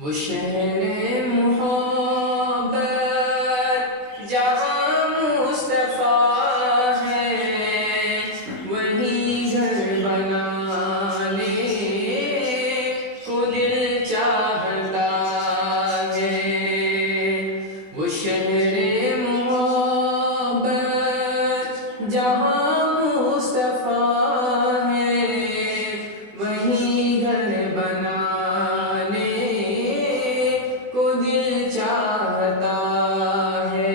وہ شہر محبت جہاں مصطفیٰ ہے، وہی گھر بنانے کو دل چاہتا ہے۔ وہ شہر محبت جہاں مصطفیٰ ہے، وہی گھر بنانے کو دل چاہتا ہے۔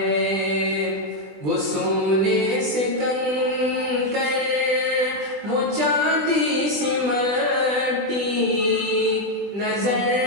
وہ سونے سے کنکر، وہ چاندی سی مٹی، نظر